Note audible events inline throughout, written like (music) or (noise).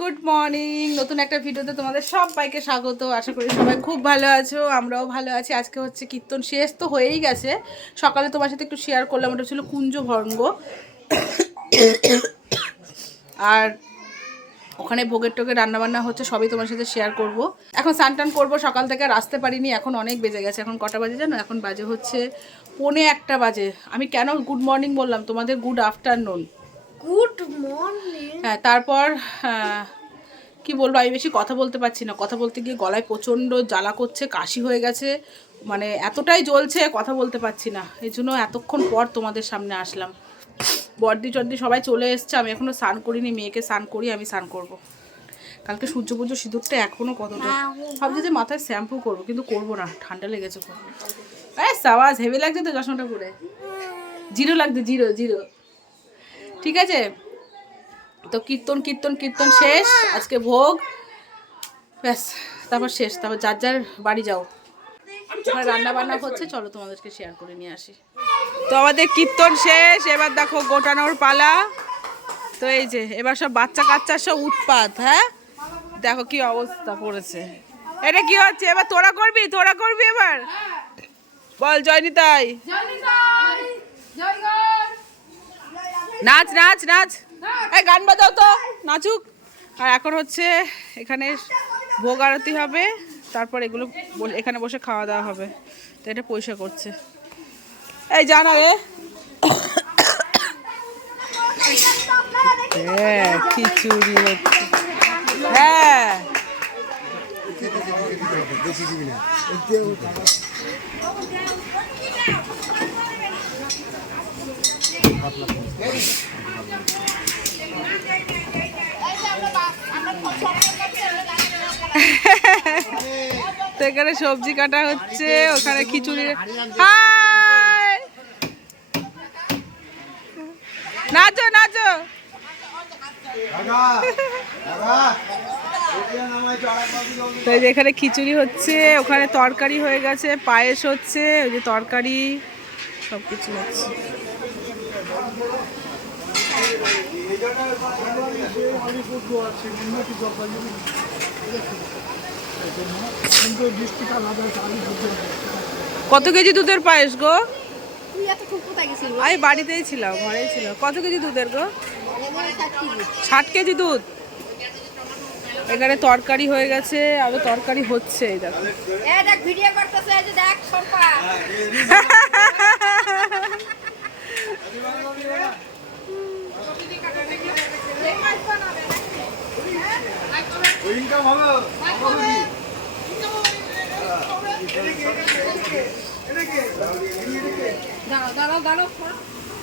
Good morning নতুন একটা ভিডিওতে তোমাদের সবাইকে স্বাগত। আশা করি সবাই খুব ভালো আছো, আমরাও ভালো আছি। আজকে হচ্ছে কীর্তন শেষ তো হয়েই গেছে। সকালে তোমার সাথে একটু শেয়ার করলাম, ওটা ছিল কুঞ্জ ভঙ্গ আর ওখানে ভোগের টোগের রান্নাবান্না হচ্ছে সবই তোমার সাথে শেয়ার করব। এখন স্নান টান করব সকাল থেকে আর আসতে পারিনি এখন অনেক বেজে গেছে এখন কটা বাজে জানো? এখন বাজে হচ্ছে পৌনে একটা বাজে। আমি কেন গুড মর্নিং বললাম? তোমাদের গুড আফটারনুন গুড মর্নিং হ্যাঁ তারপর কি বলব আমি বেশি কথা বলতে পারছি না। কথা বলতে গিয়ে গলায় প্রচণ্ড জ্বালা করছে কাশি হয়ে গেছে। মানে এতটাই জ্বলছে কথা বলতে পারছি না। এই জন্য এতক্ষণ পর তোমাদের সামনে আসলাম। বর্দি টর্দি সবাই চলে এসছে আমি এখনও স্নান করিনি মেয়েকে স্নান করি আমি স্নান করব। কালকে সূর্য পুজো সিঁদুরটা এখনও কতটা? ভাবছি যে মাথায় শ্যাম্পু করব কিন্তু করব না ঠান্ডা লেগেছে খুব। এই হেভি লাগছে তো চশমাটা পরে। জিরো লাগছে জিরো জিরো। ঠিক আছে? তো কীর্তন কীর্তন কীর্তন শেষ আজকে ভোগ। ব্যাস তারপর শেষ তারপর যার যার বাড়ি যাও। রান্না বান্না হচ্ছে চলো তোমাদেরকে শেয়ার করে নিয়ে আসি। তো আমাদের কীর্তন শেষ, এবার দেখো গোটানোর পালা। তো এই যে, এবার সব বাচ্চা কাচ্চা সব উৎপাত হ্যাঁ? দেখো কি অবস্থা পড়েছে এটা কি হচ্ছে? এবার তোরা করবি? তোরা করবি এবার? বল জয়নি তাই নাচ নাচ নাচ। এই, গান বাজাও তো, নাচুক। আর এখন হচ্ছে এখানে ভোগ আরতি হবে, তারপর এগুলো এখানে বসে খাওয়া দাওয়া হবে। তো এটা পয়সা করছে। এই জানা রে। হ্যাঁ খিচুড়ি হচ্ছে। হ্যাঁ। তো এখানে সবজি কাটা হচ্ছে ওখানে খিচুড়ি। হাই নাচো নাচো। তো যে এখানে খিচুড়ি হচ্ছে ওখানে তরকারি হয়ে গেছে পায়েস হচ্ছে ওই যে তরকারি সব কিছু হচ্ছে। কত কেজি দুধের পায়েস গো? আমি বাড়িতেই ছিলাম ঘরেই ছিল কত কেজি দুধের গো? ষাট কেজি দুধ। এখানে তরকারি হয়ে গেছে আরও তরকারি হচ্ছে এই দেখো। এ দেখ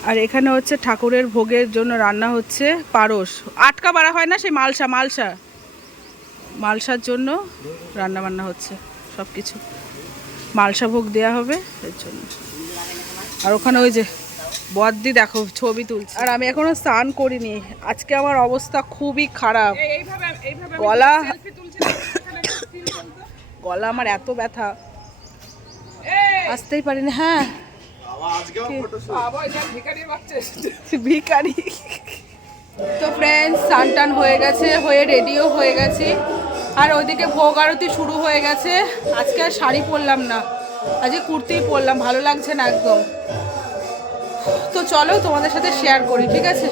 আর এখানে হচ্ছে ঠাকুরের ভোগের জন্য রান্না হচ্ছে পারস। আটকা বাড়া হয় না সেই মালসা মালসা? মালসার জন্য রান্না বান্না হচ্ছে সব কিছু মালসা ভোগ দেয়া হবে এর জন্য। আর ওখানে ওই যে বদ্দি দেখো ছবি তুলছে। আর আমি এখনও স্নান করিনি। আজকে আমার অবস্থা খুবই খারাপ। গলা গলা আমার এত ব্যথা। আসতেই পারিনি হ্যাঁ। (laughs) ভিখারি তো ফ্রেন্ডস স্নান টান হয়ে গেছে হয়ে রেডিও হয়ে গেছি। আর ওইদিকে ভোগ আরতি শুরু হয়ে গেছে। আজকে আর শাড়ি পরলাম না। আজকে কুর্তিই পরলাম ভালো লাগছে না একদম। তো চলো তোমাদের সাথে শেয়ার করি ঠিক আছে?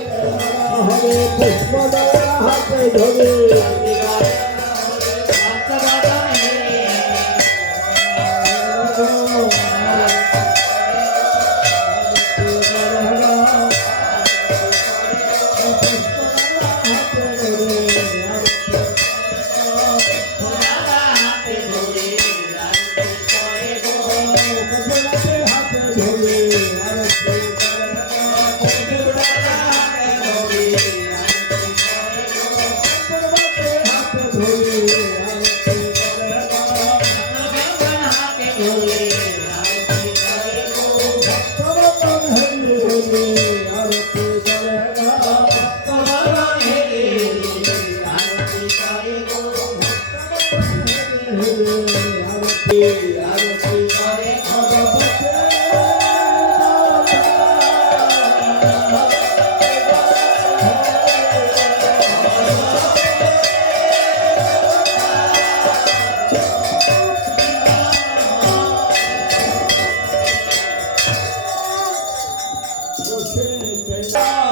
我去追他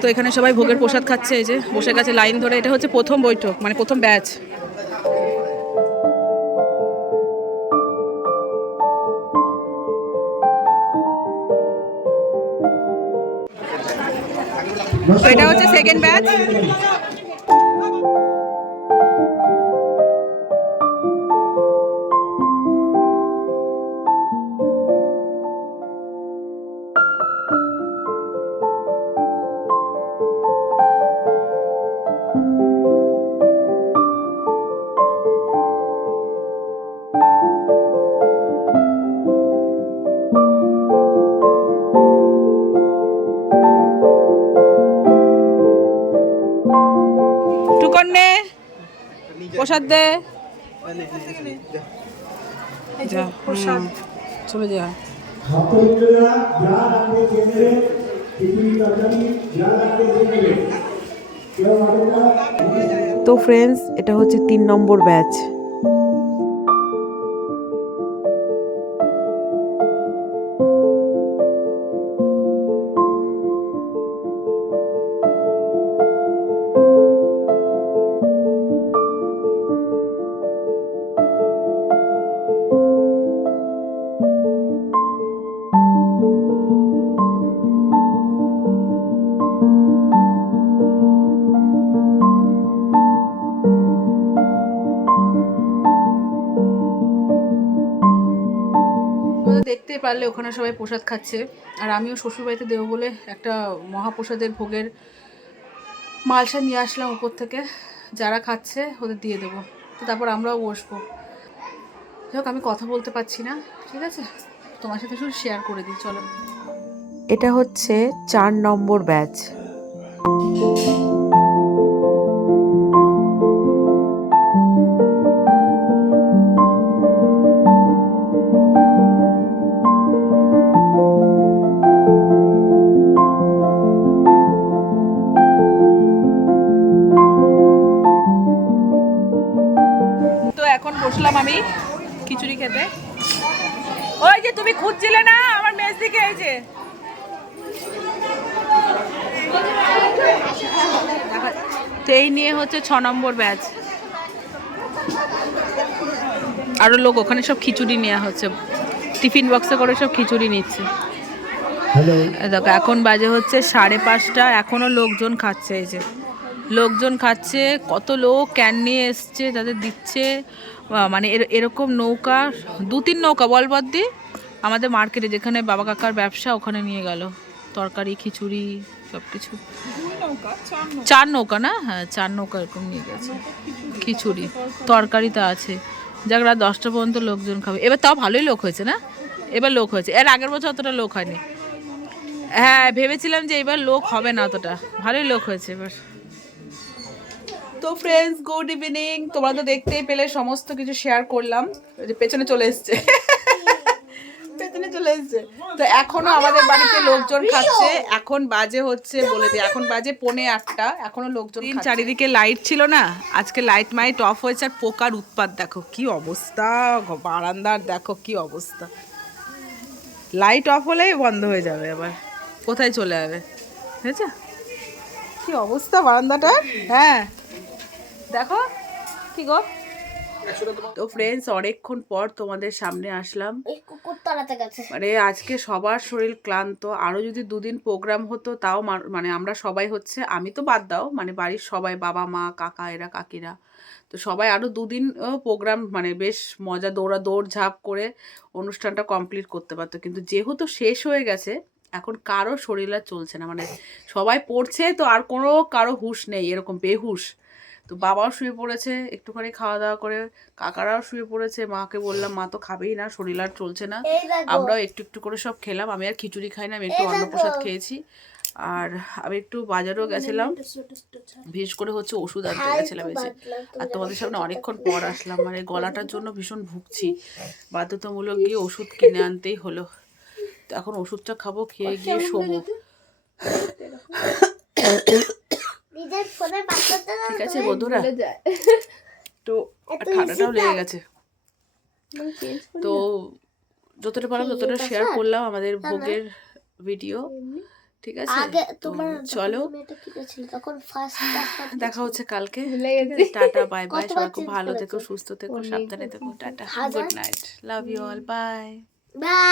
তো এখানে সবাই ভোগের প্রসাদ খাচ্ছে, এই যে বসে গেছে লাইন ধরে। এটা হচ্ছে প্রথম বৈঠক মানে প্রথম ব্যাচ। এটা হচ্ছে সেকেন্ড ব্যাচ টুকন্নে প্রসাদ দে। চলে যা। না। তো ফ্রেন্ডস এটা হচ্ছে তিন নম্বর ব্যাচ দেখতে পারলে ওখানে সবাই প্রসাদ খাচ্ছে। আর আমিও শ্বশুরবাড়িতে দেবো বলে একটা মহাপ্রসাদের ভোগের মালসা নিয়ে আসলাম উপর থেকে। যারা খাচ্ছে ওদের দিয়ে দেবো। তো তারপর আমরাও বসবো। যাই আমি কথা বলতে পারছি না, ঠিক আছে? তোমার সাথে শুধু শেয়ার করে দিই, চলো। এটা হচ্ছে চার নম্বর ব্যাচ এই নিয়ে হচ্ছে ছ নম্বর ব্যাচ। আরও লোক ওখানে সব খিচুড়ি নেওয়া হচ্ছে। টিফিন বক্সে করে সব খিচুড়ি নিচ্ছে। দেখো এখন বাজে হচ্ছে সাড়ে পাঁচটা। এখনও লোকজন খাচ্ছে এই যে। লোকজন খাচ্ছে কত লোক ক্যান নিয়ে এসছে তাদের দিচ্ছে। মানে এর- এরকম নৌকা দু তিন নৌকা বল বদ্দি। আমাদের মার্কেটে যেখানে বাবা কাকার ব্যবসা ওখানে নিয়ে গেল। তরকারি খিচুড়ি সব কিছু চার নৌকা। না? হ্যাঁ চার নৌকা এরকম নিয়ে গেছে। খিচুড়ি তরকারি তো আছে। যাক রাত দশটা পর্যন্ত লোকজন খাবে। এবার তাও ভালোই লোক হয়েছে না? এবার লোক হয়েছে। এর আগের বছর অতটা লোক হয়নি। হ্যাঁ ভেবেছিলাম যে এবার লোক হবে না অতটা। ভালোই লোক হয়েছে এবার। তো ফ্রেন্ডস গুড ইভিনিং তোমরা তো দেখতেই পেলে সমস্ত কিছু শেয়ার করলাম। যে পেছনে চলে এসছে। চলে এসছে। তো এখনও আমাদের বাড়িতে লোকজন খাচ্ছে। এখন বাজে হচ্ছে বলে দিই। এখন বাজে পৌনে আটটা। এখনও লোকজন খাচ্ছে। চারিদিকে লাইট ছিল না। আজকে লাইট মাইট অফ হয়েছে। আর পোকার উৎপাত দেখো কি অবস্থা। বারান্দার দেখো কি অবস্থা। লাইট অফ হলেই বন্ধ হয়ে যাবে আবার। কোথায় চলে যাবে? বুঝেছ কি অবস্থা বারান্দাটা হ্যাঁ। দেখো। কি গো? তো ফ্রেন্ডস অনেকক্ষণ পর তোমাদের সামনে আসলাম। মানে আজকে সবার শরীর ক্লান্ত। আরও যদি দুদিন প্রোগ্রাম হতো তাও মা- মানে আমরা সবাই হচ্ছে আমি তো বাদ দাও মানে বাড়ির সবাই বাবা মা কাকা এরা কাকিরা। তো সবাই আরও দুদিন প্রোগ্রাম মানে বেশ মজা দৌড়া দৌড় ঝাঁপ করে অনুষ্ঠানটা কমপ্লিট করতে পারতো। কিন্তু যেহেতু শেষ হয়ে গেছে এখন কারও শরীর আর চলছে না। মানে সবাই পড়ছে তো আর কোনো কারও হুঁশ নেই এরকম বেহুশ। তো বাবাও শুয়ে পড়েছে একটুখানি খাওয়া দাওয়া করে কাকারাও শুয়ে পড়েছে মাকে বললাম মা তো খাবেই না শরীর আর চলছে না। আমরাও একটু একটু করে সব খেলাম আমি আর খিচুড়ি খাই না আমি একটু অন্নপ্রসাদ খেয়েছি। আর আমি একটু বাজারেও গেছিলাম বিশেষ করে হচ্ছে ওষুধ আনতে গেছিলাম যে। আর তোমাদের সামনে অনেকক্ষণ পর আসলাম মানে গলাটার জন্য ভীষণ ভুগছি। বাধ্যতামূলক গিয়ে ওষুধ কিনে আনতেই হলো। তো এখন ওষুধটা খাব খেয়ে গিয়ে শোবো। (coughs) ঠিক আছে বন্ধুরা। তো ঠান্ডাটাও লেগে গেছে। তো যতটা পারলাম ততটা শেয়ার করলাম আমাদের ভোগের ভিডিও ঠিক আছে তোমার চলো। দেখা হচ্ছে কালকে। টাটা বাই বাই সবাই খুব ভালো থেকো সুস্থ থেকো সাবধানে থেকো। Tata. Good night love you all bye bye